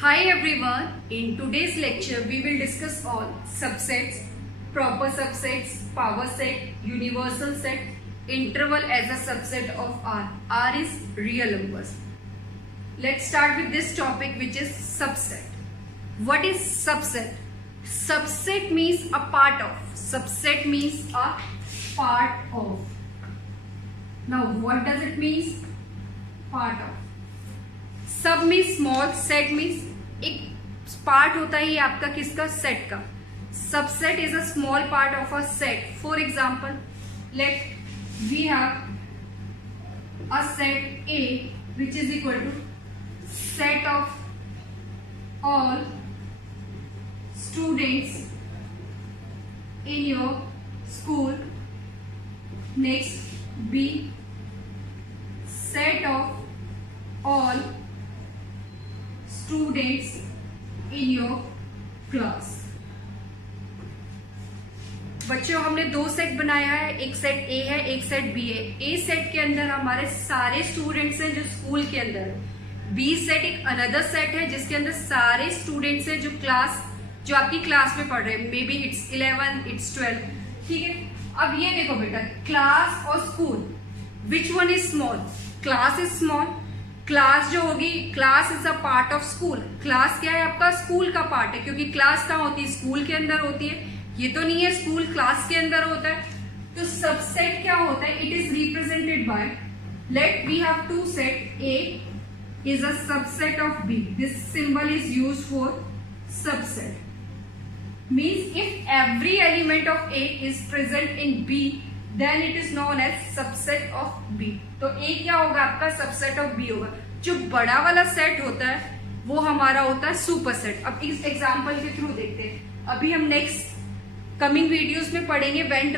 Hi everyone, in today's lecture we will discuss all subsets, proper subsets, power set, universal set, interval as a subset of R. R is real numbers. Let's start with this topic, which is subset. What is subset? Subset means a part of. Subset means a part of. Now what does it mean? Part of. Sub means small, set means एक part होता है ये आपका किसका, set का. Subset is a small part of a set. For example, let we have a set A which is equal to set of all students in your school. Next B set of all students in your class. बच्चों, हमने दो set बनाया है, एक set ए है, एक set B है. ए set के अंदर हमारे सारे स्टूडेंट्स हैं जो स्कूल के अंदर है. बी सेट एक अनदर सेट है जिसके अंदर सारे स्टूडेंट्स हैं जो आपकी क्लास में पढ़ रहे हैं. May be it's 11, it's 12. ठीक है. अब ये देखो बेटा, क्लास और school, which one is small? Class is small. Class जो होगी, class is a part of school. Class क्या है? आपका स्कूल का पार्ट है, क्योंकि क्लास कहाँ होती है? स्कूल के अंदर होती है. ये तो नहीं है स्कूल क्लास के अंदर होता है. तो सबसेट क्या होता है? It is represented by, let we have two set. A is a subset of B. This symbol is used for subset. Means if every element of A is present in B, then it is known as subset of B. तो A क्या होगा? आपका subset of B होगा. जो बड़ा वाला set होता है वो हमारा होता है सुपर सेट. अब इस एग्जांपल के थ्रू देखते हैं. अभी हम नेक्स्ट कमिंग वीडियोस में पढ़ेंगे वेन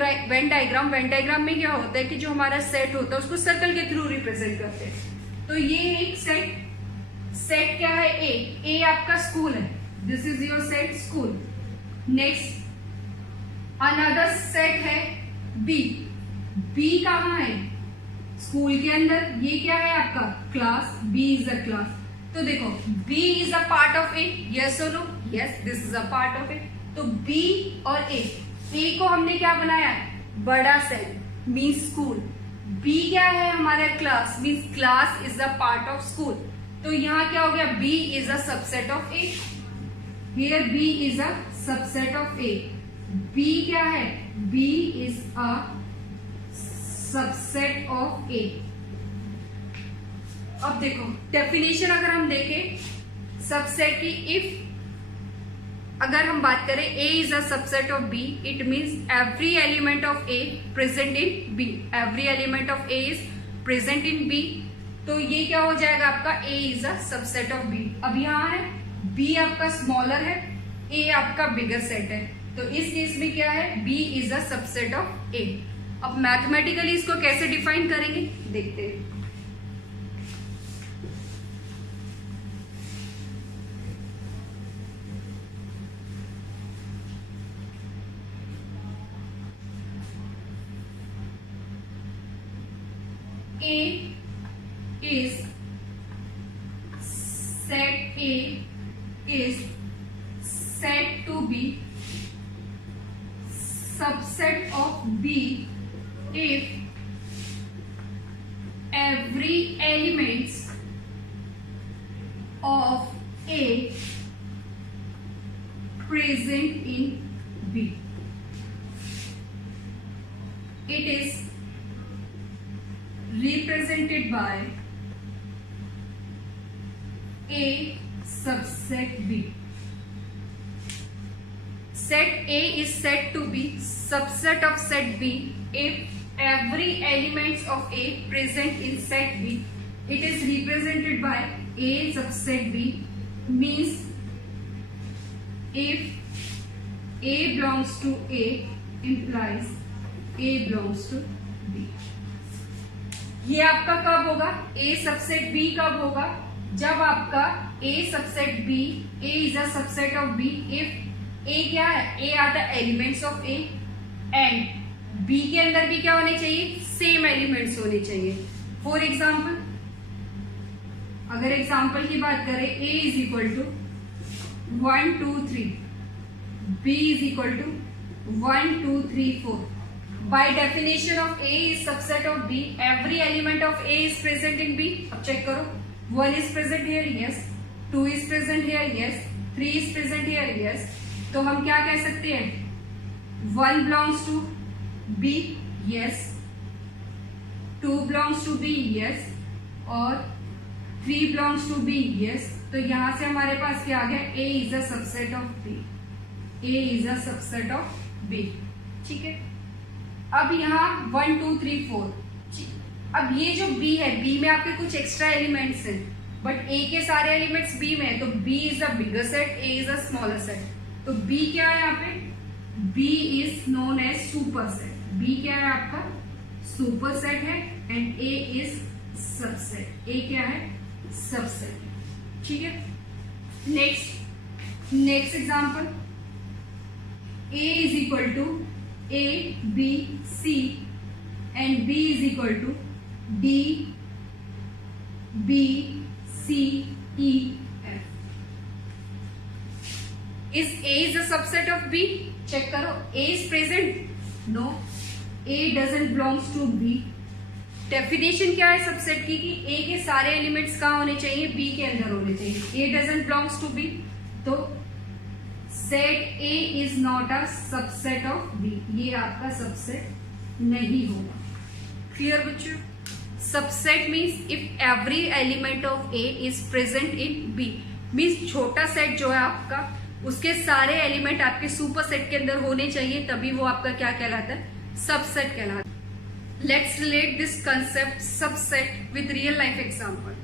डायग्राम. वेन डायग्राम में क्या होता है कि जो हमारा सेट होता है उसको सर्कल के थ्रू रिप्रेजेंट करते हैं. तो ये एक सेट क्या है? ए आपका स्कूल है. This is your set school. Next another set है बी. बी कहाँ है? स्कूल के अंदर. ये क्या है आपका? Class. B is a class. तो देखो, B is a part of A. Yes और no? Yes, this is a part of A. तो बी और ए को हमने क्या बनाया? बड़ा सेट मीन्स स्कूल. बी क्या है हमारा? Class. Means class is a part of school. तो यहां क्या हो गया? B is a subset of A. Here B is a subset of A. B क्या है? B is a subset of A. अब देखो डेफिनेशन अगर हम देखें सबसेट की, इफ अगर हम बात करें A is a subset of B, it means every element of A present in B. Every element of A is present in B. तो ये क्या हो जाएगा आपका? A is a subset of B. अब यहां है बी आपका स्मॉलर है, ए आपका बिगर सेट है. तो इस केस में क्या है? B is a subset of A. अब मैथमेटिकली इसको कैसे डिफाइन करेंगे देखते हैं. A is set A is said to be subset of B if every elements of A present in B. It is represented by A subset B. Set A is said to be subset of set B if every element of A present in set B. It is represented by A subset B. Means if A belongs to A implies A belongs to B. ये आपका कब होगा? A subset B कब होगा? जब आपका A subset B, A is a subset of B if A क्या है? A are the elements of A and B के अंदर भी क्या होने चाहिए? सेम एलिमेंट्स होने चाहिए. फॉर एग्जाम्पल, अगर एग्जाम्पल की बात करें A is equal to 1 2 3, B is equal to 1 2 3 4. By definition of A is subset of B, every element of A is present in B. अब चेक करो, 1 is present here, yes. 2 is present here, yes. 3 is present here, yes. तो हम क्या कह सकते हैं? 1 belongs to B, yes. 2 belongs to B, yes. और 3 belongs to B, yes. तो यहां से हमारे पास क्या आ गया? A is a subset of B. A is a subset of B. ठीक है. अब यहाँ 1 2 3 4. अब ये जो B है, B में आपके कुछ एक्स्ट्रा एलिमेंट्स हैं, बट A के सारे एलिमेंट्स B में है, तो B is a bigger set, A is a smaller set. तो B क्या है यहाँ पे? B is known as superset. B क्या है आपका? सुपर सेट है, and A is subset. A क्या है? सबसेट. ठीक है. Next example, A is equal to A, B, C and B is equal to D, B, C, E, F. Is A is a subset of B? Check करो. A is present? No. A doesn't belongs to B. Definition क्या है subset की? कि A के सारे elements कहाँ होने चाहिए? B के अंदर होने चाहिए. A doesn't belongs to B. तो set A is not a subset of B. ये आपका सबसेट नहीं होगा. क्लियर बच्चों? Subset means if every element of A is present in B. Means छोटा सेट जो है आपका, उसके सारे एलिमेंट आपके सुपर सेट के अंदर होने चाहिए, तभी वो आपका क्या कहलाता है? सबसेट कहलाता है. Let's relate this concept subset with real life example.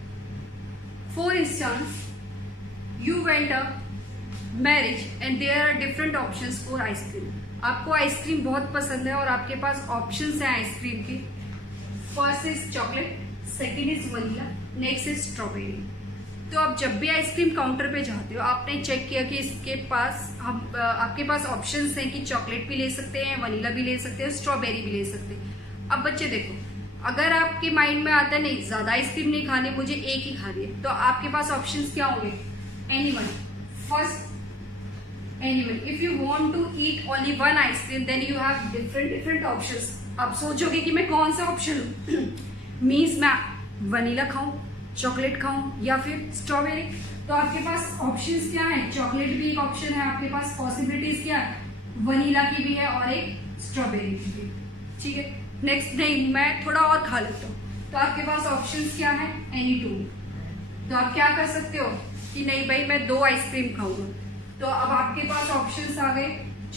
For instance, you went a marriage and there are different options for ice cream. आपको आइसक्रीम बहुत पसंद है और आपके पास ऑप्शंस हैं आइसक्रीम के. First is chocolate, second is vanilla, next is strawberry. तो आप जब भी आइसक्रीम काउंटर पे जाते हो, आपने चेक किया कि इसके पास आपके पास ऑप्शंस हैं कि चॉकलेट भी ले सकते हैं, वनीला भी ले सकते हैं, स्ट्रॉबेरी भी ले सकते हैं. अब बच्चे देखो, अगर आपके माइंड में आता है नहीं ज्यादा आइसक्रीम नहीं खानी, मुझे एक ही खानी है, तो आपके पास ऑप्शंस क्या होंगे? Anyone. First, anyone. If you want to eat only one ice cream, then you have different options. आप सोचोगे कि मैं कौन सा ऑप्शन मीन्स मैं वनीला खाऊं, चॉकलेट खाऊं या फिर स्ट्रॉबेरी. तो आपके पास ऑप्शंस क्या है? चॉकलेट भी एक ऑप्शन है आपके पास. पॉसिबिलिटीज क्या है? वनीला की भी है और एक स्ट्रॉबेरी की भी. ठीक है. नेक्स्ट, नहीं मैं थोड़ा और खा लेता हूँ, तो आपके पास ऑप्शंस क्या है? Any two. तो आप क्या कर सकते हो कि नहीं भाई मैं 2 आइसक्रीम खाऊंगा. तो अब आपके पास ऑप्शंस आ गए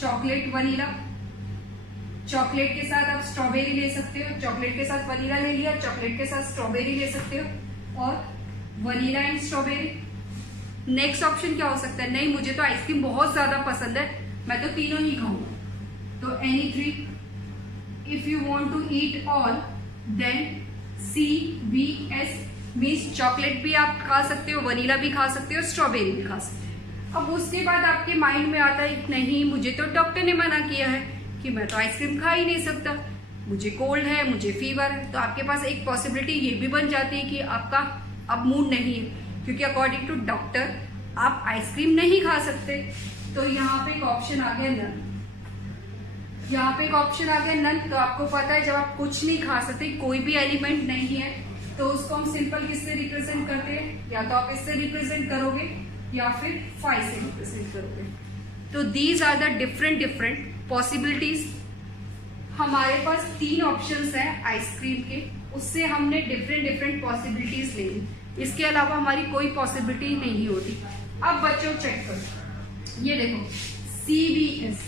चॉकलेट, वनीला. चॉकलेट के साथ आप स्ट्रॉबेरी ले सकते हो, चॉकलेट के साथ वनीला ले लिया, चॉकलेट के साथ स्ट्रॉबेरी ले सकते हो, और vanilla and strawberry. Next option क्या हो सकता है? नहीं मुझे तो आइसक्रीम बहुत ज्यादा पसंद है, मैं तो तीनों ही खाऊंगा. तो any 3. If you want to eat all, then C, B, S means chocolate भी आप खा सकते हो, वनीला भी खा सकते हो, स्ट्रॉबेरी भी खा सकते हो. अब उसके बाद आपके माइंड में आता है नहीं मुझे तो डॉक्टर ने मना किया है कि मैं तो आइसक्रीम खा ही नहीं सकता, मुझे कोल्ड है, मुझे फीवर है. तो आपके पास एक पॉसिबिलिटी ये भी बन जाती है कि आपका अब मूड नहीं है, क्योंकि अकॉर्डिंग टू डॉक्टर आप आइसक्रीम नहीं खा सकते. तो यहाँ पे एक ऑप्शन आ गया नन. यहाँ पे एक ऑप्शन आ गया नन. तो आपको पता है जब आप कुछ नहीं खा सकते, कोई भी एलिमेंट नहीं है, तो उसको हम सिंपल किससे रिप्रेजेंट करते हैं? या तो आप इससे रिप्रेजेंट करोगे या फिर 5 से रिप्रेजेंट करोगे. तो these are the different possibilities. हमारे पास 3 ऑप्शंस हैं आइसक्रीम के, उससे हमने डिफरेंट पॉसिबिलिटीज ले ली. इसके अलावा हमारी कोई पॉसिबिलिटी नहीं होती. अब बच्चों चेक करो, ये देखो CBS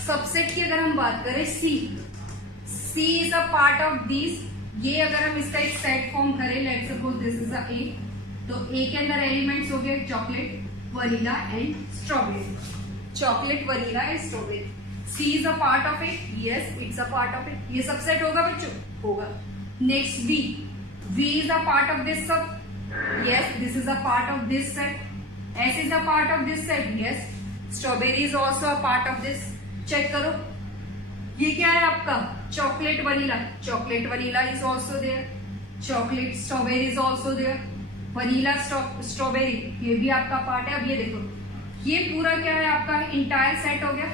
सबसेट की अगर हम बात करें, C is a part of this. ये अगर हम इसका एक सेट फॉर्म करें, let's suppose this is a A, तो A के अंदर एलिमेंट्स हो गए chocolate, vanilla and strawberry. Chocolate, vanilla and strawberry. C is a part of it. Yes, it's a part of it. ये सबसेट होगा बच्चों? होगा. Next V is a part of this सब. Yes, this is a part of this set. S is a part of this set. Yes, strawberry is also a part of this. Check करो, ये क्या है आपका? Chocolate, vanilla. Chocolate, vanilla is also there. Chocolate, strawberry is also there. Vanilla, strawberry, ये भी आपका part है. अब ये देखो, ये पूरा क्या है आपका इंटायर सेट हो गया,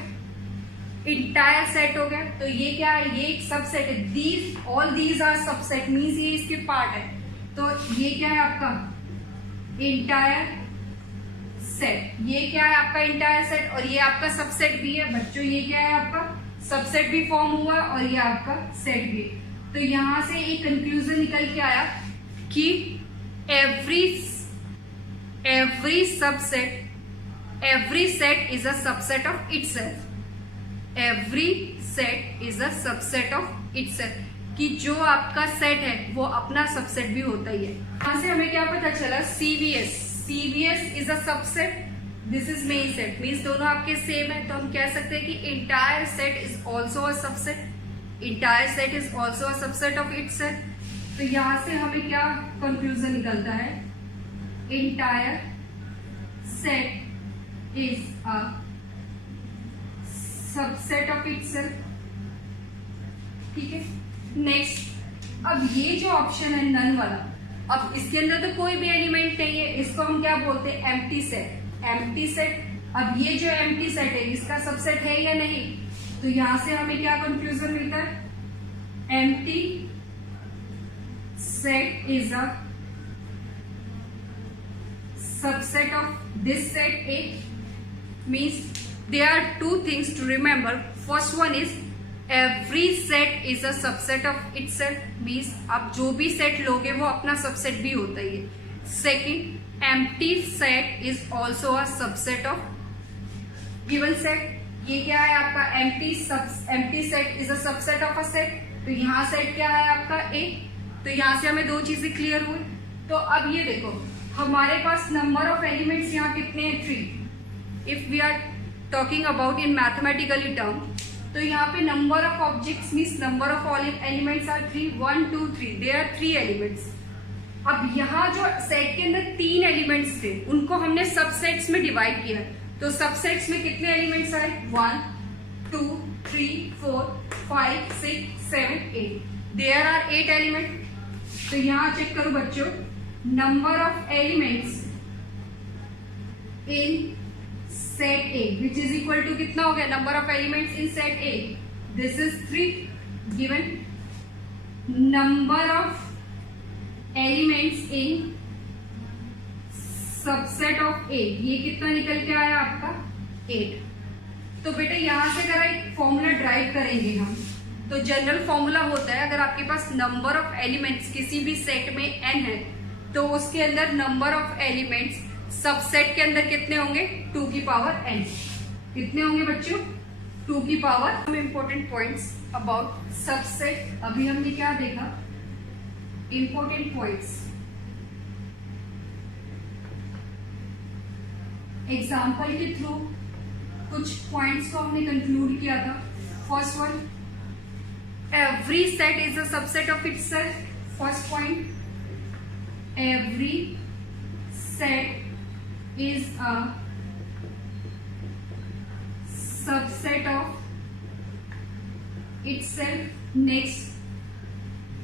इंटायर सेट हो गया। तो ये क्या है, ये एक सबसेट है, these all these are subset means ये इसके पार्ट है। तो ये क्या है आपका इंटायर सेट, ये क्या है आपका इंटायर सेट, और ये आपका सबसेट भी है बच्चों। ये क्या है आपका सबसेट भी फॉर्म हुआ और ये आपका सेट भी। तो यहां से एक कंक्लूजन निकल के आया कि every set is a subset of itself, every set is a subset of itself, कि जो आपका सेट है वो अपना सबसेट भी होता ही है। यहां से हमें क्या पता चला, CVS is a subset, this is main set, means दोनों आपके सेम है। तो हम कह सकते हैं कि entire set is also a subset, entire set is also a subset of itself. तो यहां से हमें क्या कंक्लूजन निकलता है, entire set is a subset of itself. ठीक है, नेक्स्ट, अब ये जो ऑप्शन है नन वाला, अब इसके अंदर तो कोई भी एलिमेंट नहीं है, इसको हम क्या बोलते हैं एम्प्टी सेट, एम्प्टी सेट। अब ये जो एम्प्टी सेट है इसका सबसेट है या नहीं, तो यहां से हमें क्या कंक्लूजन मिलता है, empty set is a subset of this set A, means there are two things to remember. First one is every set is a subset of itself, means आप जो भी सेट लोगे वो अपना सबसेट भी होता ही है। Second, empty set is also a subset of given set। ये क्या है आपका empty set is a subset of a set। तो यहाँ सेट क्या है आपका A। तो यहाँ से हमें दो चीजें क्लियर हुई। तो अब ये देखो हमारे पास नंबर ऑफ एलिमेंट्स यहाँ कितने हैं, 3। If we are talking about in mathematically term, तो यहाँ पे number of objects means number of all elements are 3, 1 2 3, there are 3 elements. अब यहाँ जो सेट के अंदर 3 एलिमेंट्स थे उनको हमने सबसेट्स में डिवाइड किया, तो सबसेट्स में कितने एलिमेंट्स आए, 1 2 3 4 5 6 7 8, देयर आर 8 एलिमेंट। तो यहाँ चेक करो बच्चों, number of elements in set A which is equal to कितना हो गया, number of elements in set A, this is 3 given. Number of elements in subset of A, ये कितना निकल के आया आपका 8। तो बेटा यहां से अगर एक फॉर्मूला ड्राइव करेंगे हम, तो जनरल फॉर्मूला होता है अगर आपके पास नंबर ऑफ एलिमेंट्स किसी भी सेट में n है, तो उसके अंदर नंबर ऑफ एलिमेंट्स सबसेट के अंदर कितने होंगे, 2 की पावर n। कितने होंगे बच्चों, 2 की power. Important points about subset, अभी हमने क्या देखा, इंपॉर्टेंट पॉइंट्स एग्जाम्पल के थ्रू कुछ पॉइंट्स को हमने कंक्लूड किया था। First one, every set is a subset of itself. First point, every set is a subset of itself।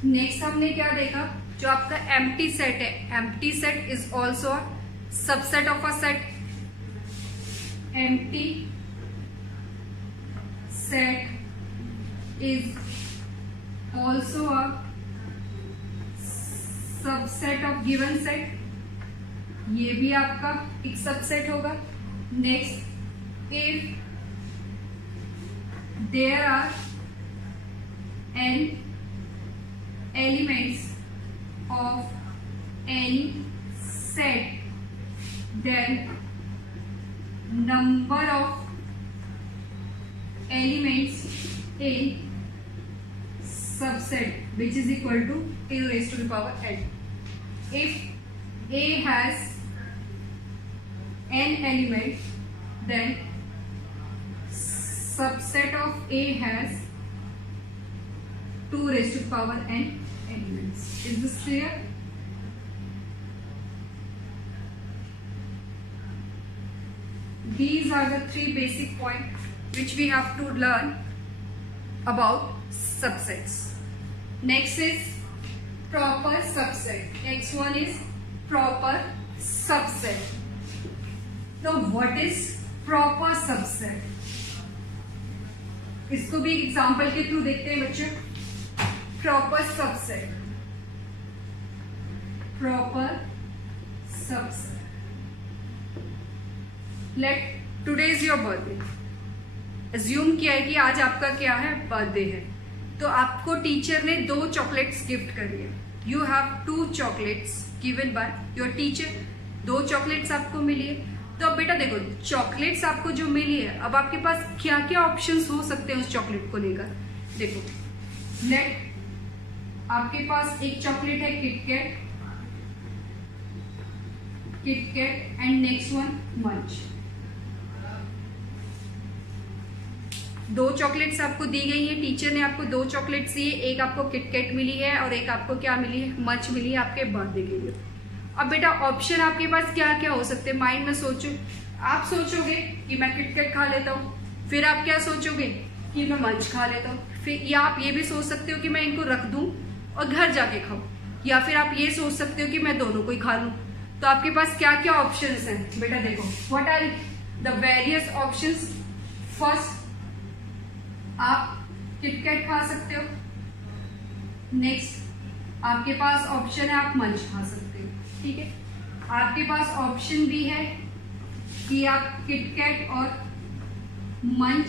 Next हमने क्या देखा, जो आपका empty set है, empty set is also a subset of a set। empty set is also a subset of given set, ये भी आपका एक सबसेट होगा। Next, if there are n elements of any set, then number of elements in subset which is equal to a raised to the power n। if A has n element, then subset of A has 2 raised to the power n elements। Is this clear? These are the 3 basic points which we have to learn about subsets. Next is proper subset. Next one is proper subset। तो what is proper subset, इसको भी example के through देखते हैं बच्चों। Proper subset, proper subset, let today is your birthday, assume किया है कि आज आपका क्या है, बर्थडे है, तो आपको टीचर ने 2 चॉकलेट्स गिफ्ट करी है। You have 2 chocolates given by your teacher, 2 chocolates आपको मिली है। तो अब बेटा देखो, चॉकलेट्स आपको जो मिली है, अब आपके पास क्या क्या ऑप्शंस हो सकते हैं उस चॉकलेट को लेकर। देखो, लेट आपके पास एक चॉकलेट है KitKat, KitKat and next one मंच। 2 चॉकलेट्स आपको दी गई है, टीचर ने आपको 2 चॉकलेट्स दी है, एक आपको किटकैट मिली है और एक आपको क्या मिली है, मंच मिली है आपके बर्थडे के लिए। अब बेटा ऑप्शन आपके पास क्या क्या हो सकते हैं, माइंड में सोचो। आप सोचोगे कि मैं किटकैट खा लेता हूँ, फिर आप क्या सोचोगे कि मैं मंच खा लेता हूँ, फिर या आप ये भी सोच सकते हो कि मैं इनको रख दूं और घर जाके खाऊं, या फिर आप ये सोच सकते हो कि मैं दोनों को ही खा लूं। तो आपके पास क्या क्या ऑप्शंस हैं बेटा, देखो what are the various options. First, आप किटकैट खा सकते हो। नेक्स्ट आपके पास ऑप्शन है आप मंच खा सकते हो, ठीक है। आपके पास ऑप्शन भी है कि आप किटकैट और मंच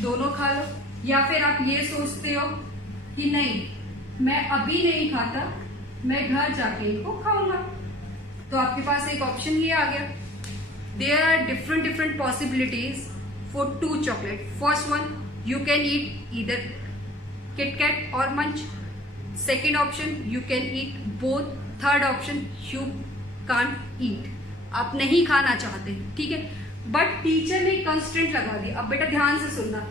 दोनों खा लो, या फिर आप ये सोचते हो कि नहीं मैं अभी नहीं खाता, मैं घर जाके इनको खाऊंगा। तो आपके पास एक ऑप्शन ये आ गया। There are different possibilities for 2 chocolate. First one, you can eat either Kit Kat or Munch. Second option, you can eat both. Third option, you can't eat. आप नहीं खाना चाहते, ठीक है, बट टीचर ने कंस्ट्रेंट लगा दी। अब बेटा ध्यान से सुनना,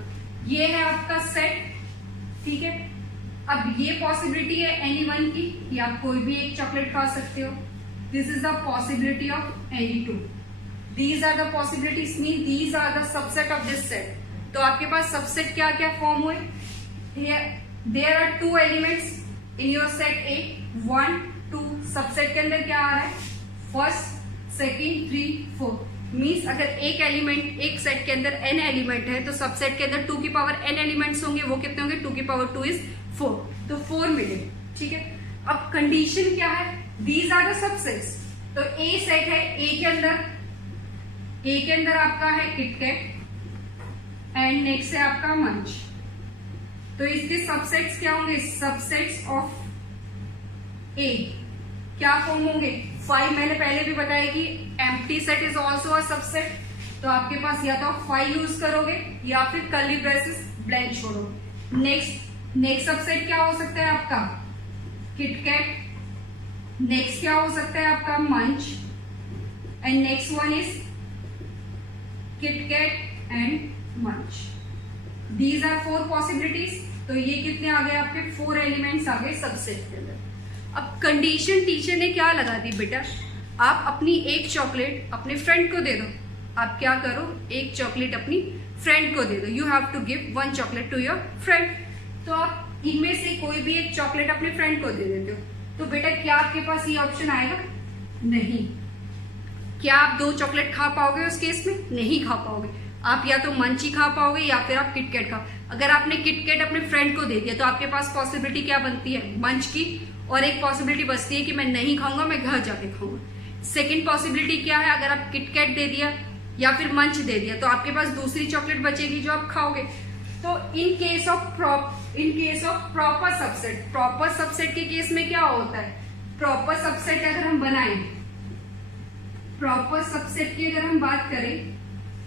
ये है आपका सेट, ठीक है। अब ये पॉसिबिलिटी है एनी वन की, कि आप कोई भी एक चॉकलेट खा सकते हो। This is the possibility of any 2. These are the possibilities, mean these are the subset of this set. तो आपके पास सबसेट क्या क्या फॉर्म हुए, there are 2 elements in your set A, 1 2। Subset के अंदर क्या आ रहा है, फर्स्ट, सेकंड, 3, 4। मीन्स अगर एक एलिमेंट, एक सेट के अंदर n एलिमेंट है तो सबसेट के अंदर 2 की पावर n एलिमेंट्स होंगे, वो कितने होंगे, 2 की पावर 2 इज 4, तो 4 मिले, ठीक है। अब कंडीशन क्या है, दीज आर द सबसेट्स। तो ए सेट है, ए के अंदर आपका है किटकैट एंड नेक्स्ट है आपका मंच। तो इसके सबसेट्स क्या होंगे, सबसेट्स ऑफ ए क्या फॉर्म होंगे, 5। मैंने पहले भी बताया कि empty set is also a subset. तो आपके पास या तो आप 5 यूज करोगे या फिर कर्ली ब्रेसेस ब्लैंक छोड़ोगे। नेक्स्ट सबसेट क्या हो सकता है आपका, किटकैट। नेक्स्ट क्या हो सकता है आपका, Munch. And next one is KitKat and Munch. These are 4 possibilities. तो ये कितने आ गए आपके, 4 एलिमेंट्स आ गए सबसेट के अंदर। अब कंडीशन टीचर ने क्या लगा दी बेटा, आप अपनी एक चॉकलेट अपने फ्रेंड को दे दो। आप क्या करो, एक चॉकलेट अपनी फ्रेंड को दे दो। You have to give 1 chocolate to your friend. तो आप इनमें से कोई भी एक चॉकलेट अपने फ्रेंड को दे देते हो। तो बेटा क्या आपके पास ये ऑप्शन आएगा, नहीं। क्या आप 2 चॉकलेट खा पाओगे उस केस में, नहीं खा पाओगे। आप या तो मंच ही खा पाओगे या फिर आप किटकैट खा। अगर आपने किटकैट अपने फ्रेंड को दे दिया तो आपके पास पॉसिबिलिटी क्या बनती है, मंच की, और एक पॉसिबिलिटी बचती है कि मैं नहीं खाऊंगा, मैं घर जाके खाऊंगा। सेकंड पॉसिबिलिटी क्या है, अगर आप किटकैट दे दिया या फिर मंच दे दिया तो आपके पास दूसरी चॉकलेट बचेगी जो आप खाओगे। तो in case of proper subset, proper subset के केस में क्या होता है, प्रॉपर सबसेट अगर हम बनाएं, प्रॉपर सबसेट की अगर हम बात करें,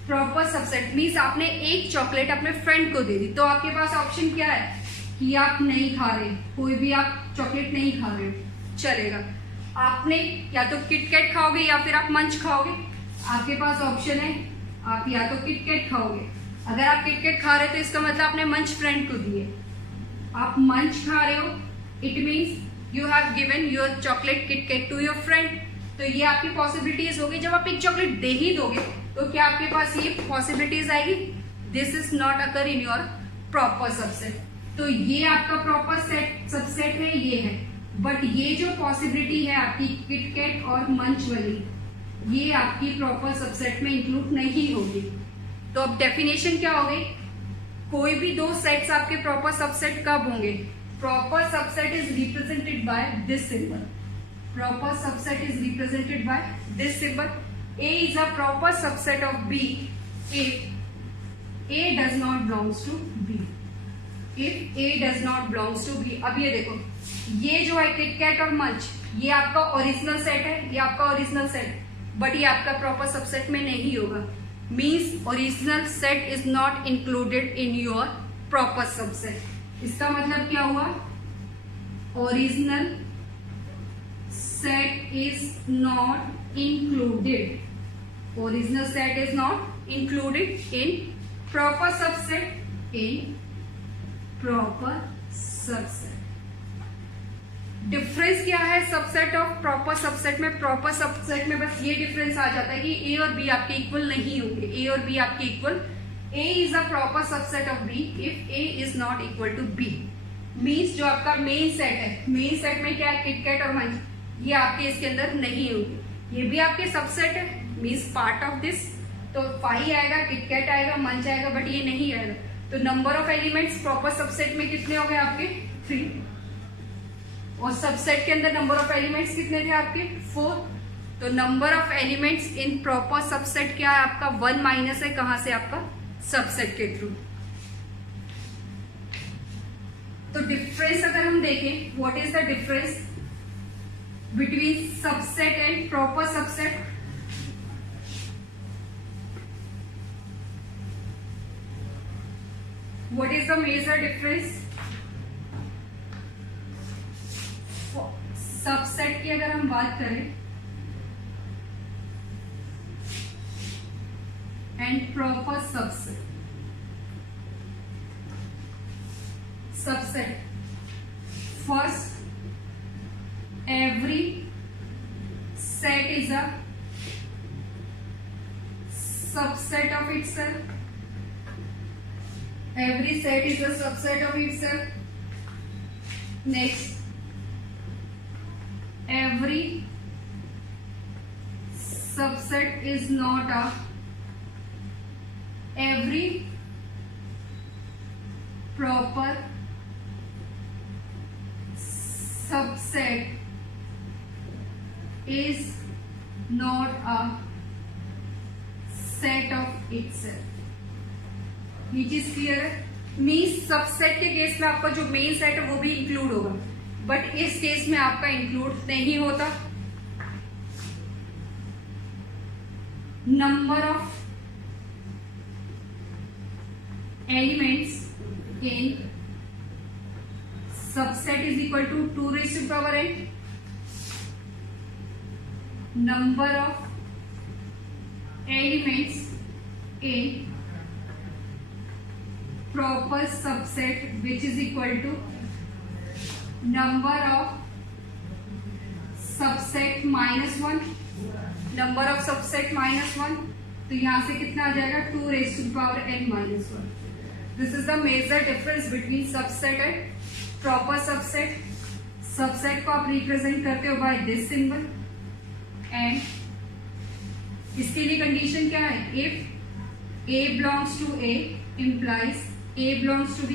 प्रॉपर सबसेट मीन्स आपने एक चॉकलेट अपने फ्रेंड को दे दी। तो आपके पास ऑप्शन क्या है कि आप नहीं खा रहे, कोई भी आप चॉकलेट नहीं खा रहे, चलेगा। आपने या तो किटकैट खाओगे या फिर आप मंच खाओगे। आपके पास ऑप्शन है, आप या तो किटकैट खाओगे। अगर आप किटकैट खा रहे हो तो इसका मतलब आपने मंच फ्रेंड को दिए। आप मंच खा रहे हो, it means you have given your chocolate KitKat to your friend. तो ये आपकी पॉसिबिलिटीज होगी। जब आप एक चॉकलेट दे ही दोगे तो क्या आपके पास ये पॉसिबिलिटीज आएगी, this is not occur in your proper subset. तो ये आपका प्रॉपर सबसेट है, ये है। बट ये जो पॉसिबिलिटी है आपकी किटकैट और मंच वाली, ये आपकी प्रॉपर सबसेट में इंक्लूड नहीं होगी। तो अब डेफिनेशन क्या हो गई, कोई भी दो सेट्स आपके प्रॉपर सबसेट कब होंगे, proper subset is represented by this symbol, proper subset is represented by this symbol. A is a proper subset of B if A does not belongs to B, if A does not belongs to B। अब ये देखो, ये जो है KitKat और मंच, ये आपका ओरिजिनल सेट है, ये आपका ओरिजिनल सेट, बट ये आपका प्रॉपर सबसेट में नहीं होगा। Means original set is not included in your proper subset. इसका मतलब क्या हुआ, original set is not included, original set is not included in proper subset, in proper subset। Difference क्या है सबसेट और प्रॉपर सबसेट में, प्रॉपर सबसेट में बस ये डिफरेंस आ जाता है कि ए और बी आपके इक्वल नहीं होंगे, ए और बी आपके equal, A is a proper subset of B if A is not equal to B. Means जो आपका मेन सेट है, मेन सेट में क्या है, किटकैट और मंच, ये आपके इसके अंदर नहीं होंगे। ये भी आपके सबसेट है, मीन्स पार्ट ऑफ दिस, तो फाई आएगा, किटकैट आएगा, मंच आएगा, बट ये नहीं आएगा। तो number of elements proper subset में कितने हो गए आपके, 3, और सबसेट के अंदर नंबर ऑफ एलिमेंट्स कितने थे आपके, 4। तो number of elements in proper subset क्या है आपका, 1 माइनस है, कहां से, आपका सबसेट के थ्रू। तो डिफरेंस अगर हम देखें, what is the difference between subset and proper subset, what is the major difference, subset की अगर हम बात करें and proper subset, subset first, every set is a subset of itself, every set is a subset of itself। next, every subset is not a, every proper subset is not a set of itself। ये चीज clear है, means subset के case में आपका जो main set है वो भी इंक्लूड होगा, बट इस केस में आपका इंक्लूड नहीं होता। Number of elements in subset is equal to 2 raised to power n, number of elements in proper subset which is equal to number of subset minus 1, number of subset minus 1, तो यहां से कितना आ जाएगा, 2 raised to power n minus 1। This is the major difference between subset and proper subset. Subset को आप represent करते हो by this symbol, and इसके लिए कंडीशन क्या है, if A belongs to A implies A belongs to B,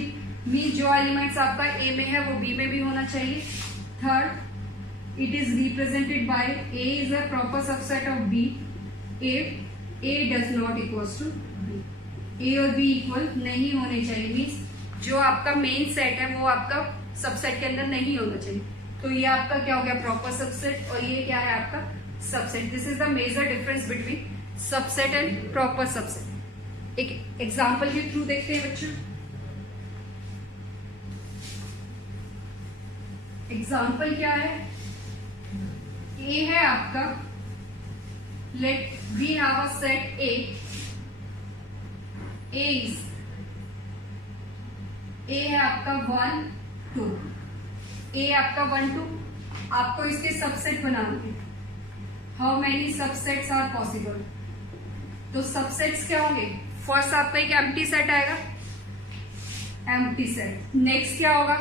mean जो elements आपका A में है वो B में भी होना चाहिए। Third, it is represented by A is a proper subset of B if A does not equals to B, A और B इक्वल नहीं होने चाहिए, मीन्स जो आपका मेन सेट है वो आपका सबसेट के अंदर नहीं होना चाहिए। तो ये आपका क्या हो गया, प्रॉपर सबसेट, और ये क्या है आपका subset. This is the major difference between subset and proper subset. एक एग्जांपल के थ्रू देखते हैं बच्चों। एग्जांपल क्या है, ए है आपका, let we have a set A, A है आपका 1 2, ए आपका 1 2, आपको इसके सबसेट बनाने हैं। How many subsets are possible, तो सबसेट्स क्या होंगे, फर्स्ट आपका एक एम्प्टी सेट आएगा, एम्प्टी सेट। नेक्स्ट क्या होगा,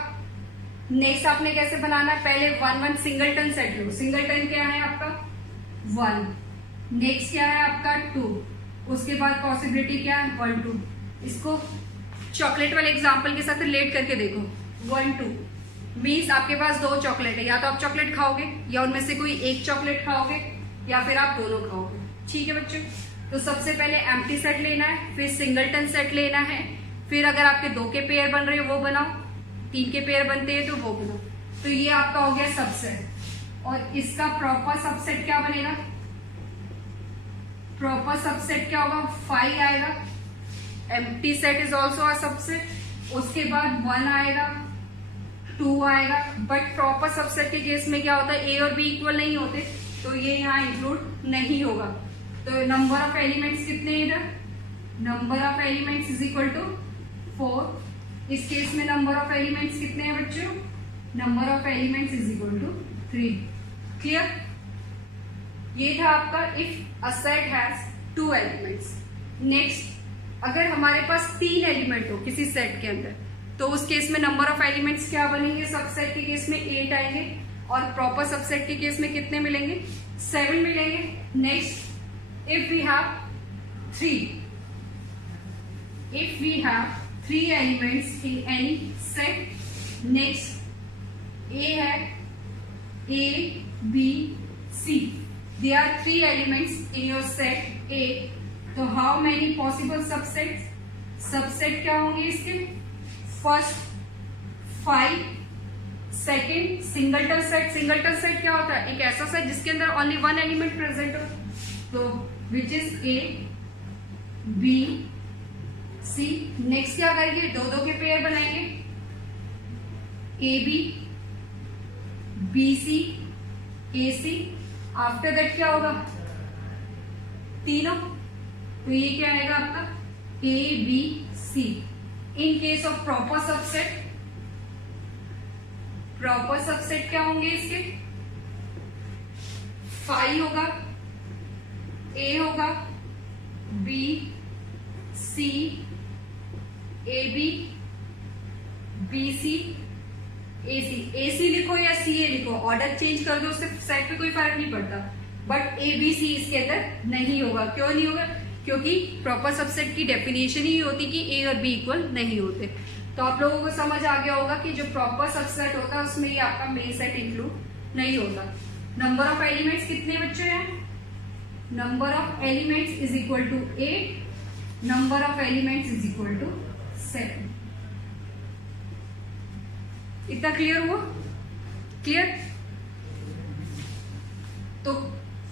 नेक्स्ट आपने कैसे बनाना है, पहले 1 1 सिंगलटन सेट लो। सिंगलटन क्या है आपका 1, नेक्स्ट क्या है आपका 2, उसके बाद पॉसिबिलिटी क्या है 1 2। इसको चॉकलेट वाले एग्जांपल के साथ रिलेट करके देखो। 1 2 मीन्स आपके पास 2 चॉकलेट है, या तो आप चॉकलेट खाओगे या उनमें से कोई एक चॉकलेट खाओगे या फिर आप दोनों खाओगे। ठीक है बच्चों, तो सबसे पहले एम्प्टी सेट लेना है, फिर सिंगलटन सेट लेना है, फिर अगर आपके 2 के पेयर बन रहे हैं वो बनाओ, 3 के पेयर बनते हैं तो वो बनाओ। तो ये आपका हो गया सबसेट। और इसका प्रॉपर सबसेट क्या बनेगा? प्रॉपर सबसेट क्या होगा? 5 आएगा। Empty set is also a subset. उसके बाद 1 आएगा, 2 आएगा। बट प्रॉपर सबसेट के केस में क्या होता है, ए और बी इक्वल नहीं होते, तो ये यहाँ इंक्लूड नहीं होगा। तो नंबर ऑफ एलिमेंट्स कितने हैं इधर? Number of elements is equal to 4। इस केस में नंबर ऑफ एलिमेंट्स कितने हैं बच्चों? Number of elements is equal to 3। Clear? ये था आपका if a set has 2 elements. Next, अगर हमारे पास 3 एलिमेंट हो किसी सेट के अंदर, तो उस केस में नंबर ऑफ एलिमेंट्स क्या बनेंगे? सबसेट के केस में 8 आएंगे और प्रॉपर सबसेट के केस में कितने मिलेंगे? 7 मिलेंगे। Next, if we have 3 elements in any set, next A है A, B, C. There are 3 elements in your set A. तो how many possible subsets? Subset क्या होंगे इसके? First 5, second singleton set. Singleton set क्या होता है? एक ऐसा सेट जिसके अंदर ओनली 1 एलिमेंट प्रेजेंट हो। तो which is A, B, C। Next क्या करेंगे? 2 के पेयर बनाएंगे, AB, BC, AC। After that क्या होगा? तीनों। तो ये क्या आएगा आपका? A, B, C। In case of proper subset, proper subset क्या होंगे इसके? 5 होगा, A होगा, B, C, AB, BC, AC। AC लिखो या CA लिखो, ऑर्डर चेंज कर दो, उससे सेट पे कोई फर्क नहीं पड़ता। बट ABC इसके अंदर नहीं होगा। क्यों नहीं होगा? क्योंकि प्रॉपर सबसेट की डेफिनेशन ही होती कि A और B इक्वल नहीं होते। तो आप लोगों को समझ आ गया होगा कि जो प्रॉपर सबसेट होता है उसमें ये आपका मेन सेट इंक्लूड नहीं होता। नंबर ऑफ एलिमेंट्स कितने बच्चे हैं? Number of elements is equal to 8, number of elements is equal to 7। इतना क्लियर हुआ? क्लियर? तो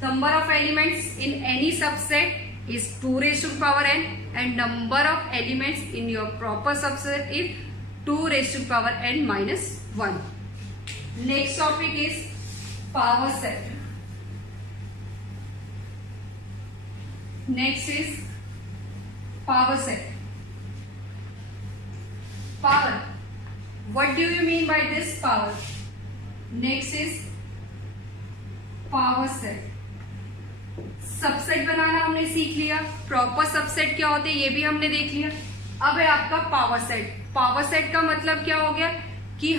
number of elements in any subset is 2 raised to the power n, and number of elements in your proper subset is 2 raised to the power n minus 1. Next topic is power set. Next is power set. Power. What do you mean by this power? Next is power set. Subset बनाना हमने सीख लिया, proper subset क्या होते हैं ये भी हमने देख लिया। अब है आपका पावर सेट। पावर सेट का मतलब क्या हो गया कि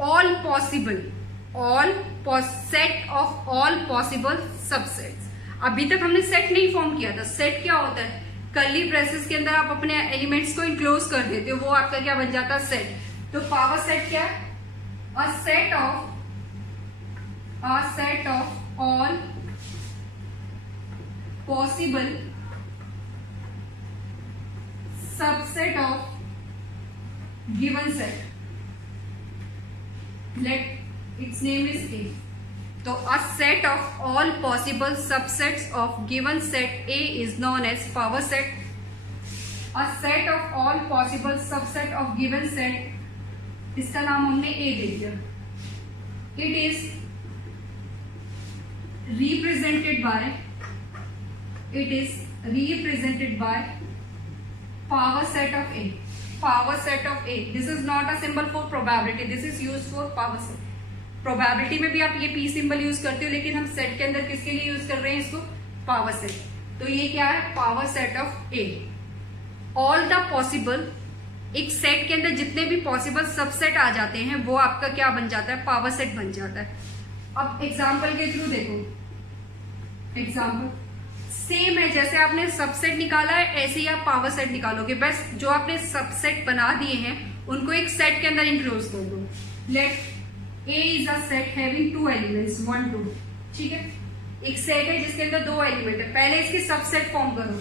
all possible, set of all possible subsets. अभी तक हमने सेट नहीं फॉर्म किया था। सेट क्या होता है? कर्ली ब्रेसेस के अंदर आप अपने एलिमेंट्स को इनक्लोज कर देते हो, वो आपका क्या बन जाता है? सेट। तो पावर सेट क्या है? A set of all possible subset of given set. Let its name is A. So a set of all possible subsets of given set A is known as power set. A set of all possible subset of given set, इसका नाम हमने A दे दिया। It is represented by power set of A. Power set of A. This is not a symbol for probability. This is used for power set. Probability में भी आप ये P symbol use करते हो, लेकिन हम सेट के अंदर किसके लिए यूज कर रहे हैं इसको? Power set. तो ये क्या है? Power set of A। All the possible, एक सेट के अंदर जितने भी पॉसिबल सबसेट आ जाते हैं वो आपका क्या बन जाता है? पावर सेट बन जाता है। अब एग्जाम्पल के थ्रू देखो, एग्जाम्पल सेम है, जैसे आपने सबसेट निकाला है ऐसे ही आप पावर सेट निकालोगे, बस जो आपने सबसेट बना दिए हैं उनको एक सेट के अंदर इंक्लूड कर दो। Let A is a set having 2 elements 1 2, ठीक है, एक सेट है जिसके अंदर 2 एलिमेंट है। पहले इसके सबसेट फॉर्म करो।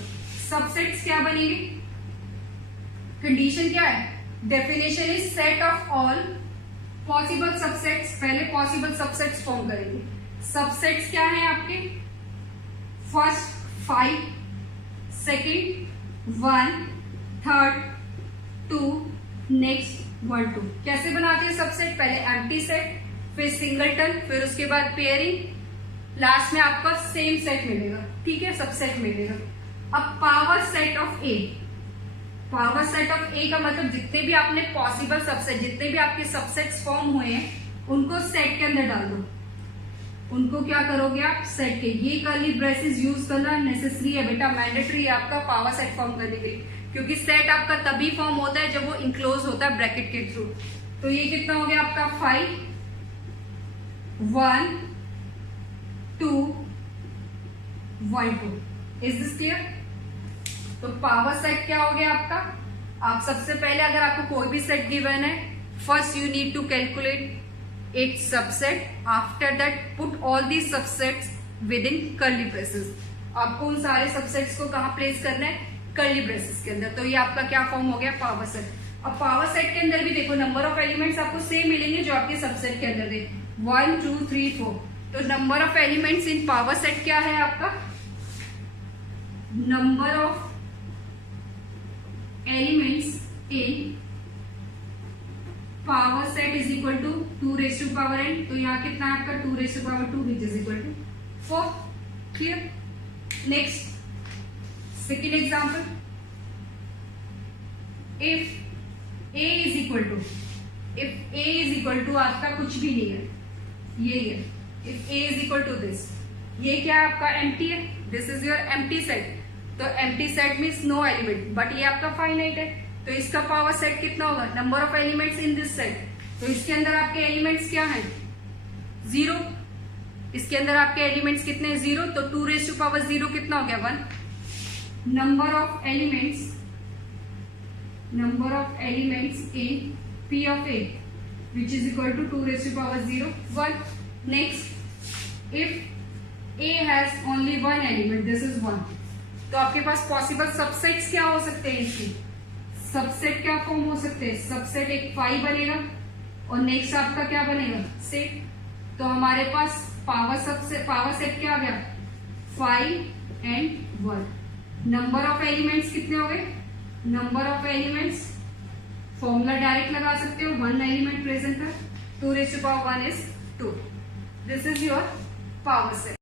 सबसेट्स क्या बनेंगे, कंडीशन क्या है, definition is set of all possible subsets. पहले पॉसिबल सबसेट्स फॉर्म करेंगे। सबसेट्स क्या है आपके, फर्स्ट 5, सेकेंड 1, थर्ड 2, नेक्स्ट 1 2। कैसे बनाते हैं सबसेट, पहले एम्प्टी सेट, फिर सिंगलटन, फिर उसके बाद पेयरिंग, लास्ट में आपका सेम सेट मिलेगा, ठीक है, सबसेट मिलेगा। अब power set of A, power set of A का मतलब जितने भी आपने पॉसिबल सबसेट, जितने भी आपके सबसेट्स फॉर्म हुए हैं उनको सेट के अंदर डाल दो। उनको क्या करोगे आप, सेट के। ये कर्ली ब्रेसेस यूज करना नेसेसरी है बेटा, मैंडेटरी है आपका पावर सेट फॉर्म करने के लिए, क्योंकि सेट आपका तभी फॉर्म होता है जब वो इंक्लोज होता है ब्रैकेट के थ्रू। तो ये कितना हो गया आपका 5 1 2 1 2। Is this clear? तो पावर सेट क्या हो गया आपका, आप सबसे पहले अगर आपको कोई भी सेट गिवन है, first you need to calculate its subset, after that put all these subsets within curly braces। आपको उन सारे सबसेट्स को कहाँ प्लेस करना है, कर्ली ब्रेसेस के अंदर। तो ये आपका क्या फॉर्म हो गया, पावर सेट। अब पावर सेट के अंदर भी देखो नंबर ऑफ एलिमेंट्स आपको सेम मिलेंगे जो आपके सबसेट के अंदर थे, 1 2 3 4। तो number of elements in power set क्या है आपका, number of elements in power set is equal to 2 raised to power n। तो यहाँ कितना है आपका 2 raised to power 2 which is equal to 4। Clear? Next second example, if a is equal to आपका कुछ भी नहीं है, ये है, if a is equal to this, ये क्या है आपका एम्प्टी है, this is your empty set. तो empty set means no element, but ये आपका फाइनाइट है, तो इसका पावर सेट कितना होगा, number of elements in this set. तो इसके अंदर आपके एलिमेंट्स क्या हैं, 0। इसके अंदर आपके एलिमेंट्स कितने हैं, 0। तो 2 raised to power 0 कितना हो गया, 1। Number of elements in P of A which is equal to 2 raised to power 0 1। Next, if A has only 1 element, this is 1। तो आपके पास पॉसिबल सबसेट्स क्या हो सकते हैं, इसकी सबसेट क्या फॉर्म हो सकते हैं, सबसेट एक 5 बनेगा और नेक्स्ट आपका क्या बनेगा, सेट। तो हमारे पास पावर सेट क्या आ गया, 5 and 1। नंबर ऑफ एलिमेंट्स कितने हो गए, number of elements formula direct लगा सकते हो, 1 एलिमेंट प्रेजेंट है, 2 raised to power 1 is 2। This is your power set.